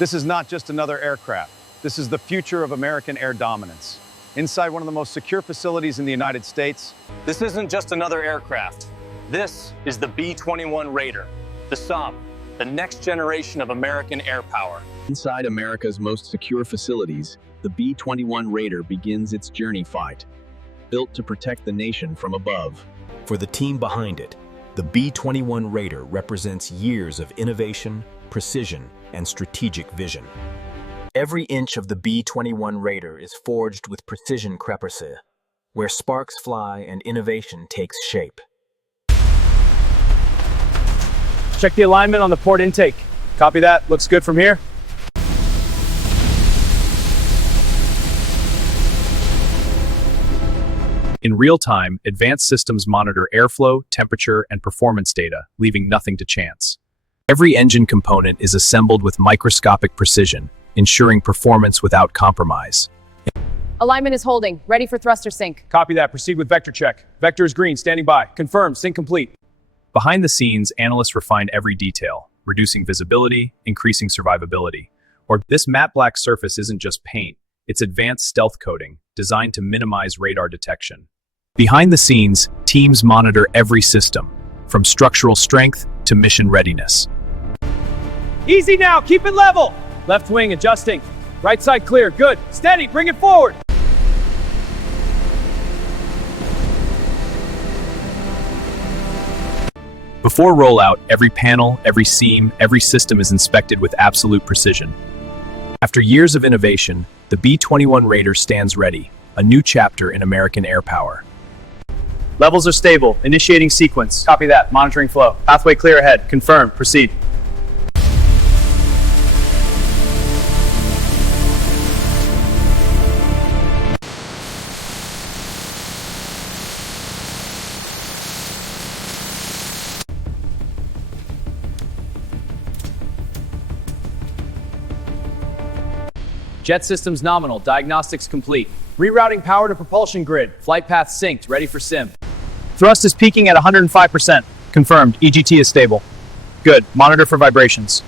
This is not just another aircraft. This is the future of American air dominance. Inside one of the most secure facilities in the United States. This isn't just another aircraft. This is the B-21 Raider, the Saab, the next generation of American air power. Inside America's most secure facilities, the B-21 Raider begins its journey fight, built to protect the nation from above. For the team behind it, the B-21 Raider represents years of innovation, precision, and strategic vision. Every inch of the B-21 Raider is forged with precision crepice, where sparks fly and innovation takes shape. Check the alignment on the port intake. Copy that. Looks good from here. In real time, advanced systems monitor airflow, temperature, and performance data, leaving nothing to chance. Every engine component is assembled with microscopic precision, ensuring performance without compromise. Alignment is holding. Ready for thruster sync. Copy that. Proceed with vector check. Vector is green. Standing by. Confirmed. Sync complete. Behind the scenes, analysts refine every detail, reducing visibility, increasing survivability. Or this matte black surface isn't just paint. It's advanced stealth coating, designed to minimize radar detection. Behind the scenes, teams monitor every system, from structural strength to mission readiness. Easy now. Keep it level. Left wing adjusting. Right side clear. Good. Steady. Bring it forward. Before rollout, every panel, every seam, every system is inspected with absolute precision. After years of innovation, the B-21 Raider stands ready, a new chapter in American air power. Levels are stable. Initiating sequence. Copy that. Monitoring flow. Pathway clear ahead. Confirmed. Proceed. Jet systems nominal. Diagnostics complete. Rerouting power to propulsion grid. Flight path synced. Ready for sim. Thrust is peaking at 105%. Confirmed. EGT is stable. Good. Monitor for vibrations.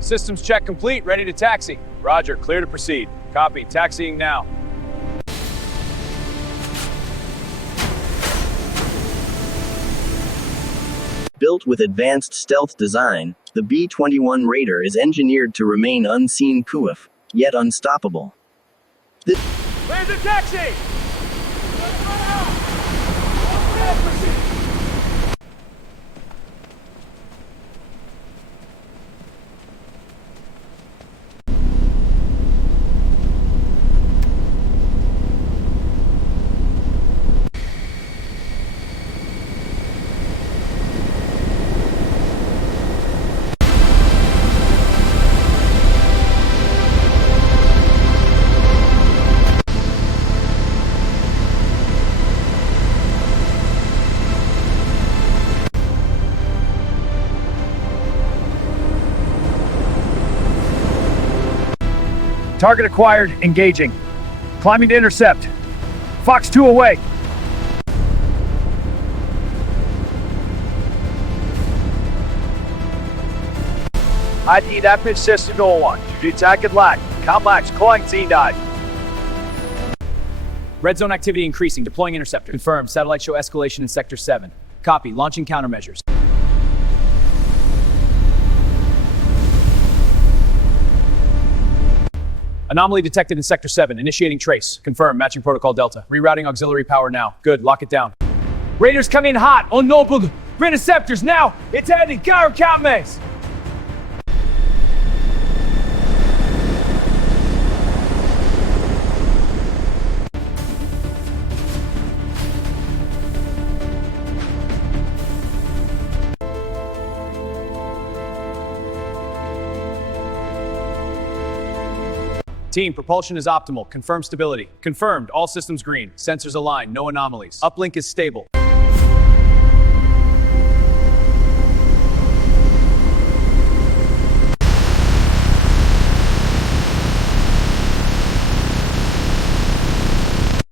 Systems check complete. Ready to taxi. Roger. Clear to proceed. Copy. Taxiing now. Built with advanced stealth design, the B-21 Raider is engineered to remain unseen, yet unstoppable. Where's the taxi? Target acquired, engaging. Climbing to intercept. Fox 2 away. ID that pitch system to 1. Duty attack lag. Count lags. Calling Z-dive. Red zone activity increasing. Deploying interceptor. Confirmed. Satellite show escalation in Sector 7. Copy. Launching countermeasures. Anomaly detected in Sector 7. Initiating trace. Confirm. Matching protocol Delta. Rerouting auxiliary power now. Good. Lock it down. Raiders come in hot. On noble. Interceptors now. It's heading. Gyro count maze. Team, propulsion is optimal. Confirm stability. Confirmed. All systems green. Sensors aligned. No anomalies. Uplink is stable.